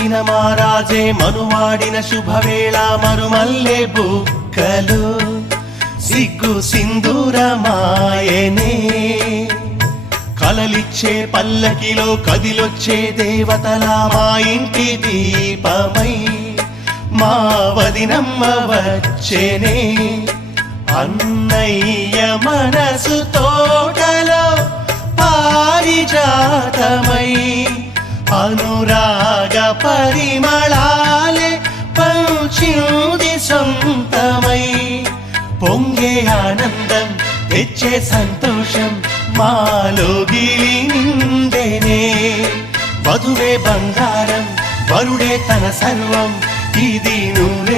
మరచిన మారాజే మనువాడిన శుభవేళ మరుమల్లె బుక్కలు సిగ్గు సింధూరమాయనే కలలిచ్చే పల్లకిలో కదిలొచ్చే దేవతలా మా ఇంటి దీపమై మా వదినమ్మ వచ్చేనే అన్నయ్య మనసు తోటలో పారిజాతమై అనురాగ పరిమళాలే పంచింది సొంతమై పొంగే ఆనందం తెచ్చే సంతోషం మాలోగిలి నిండెనే వధువే బంగారం వరుడే తన సర్వం ఇది నువ్వు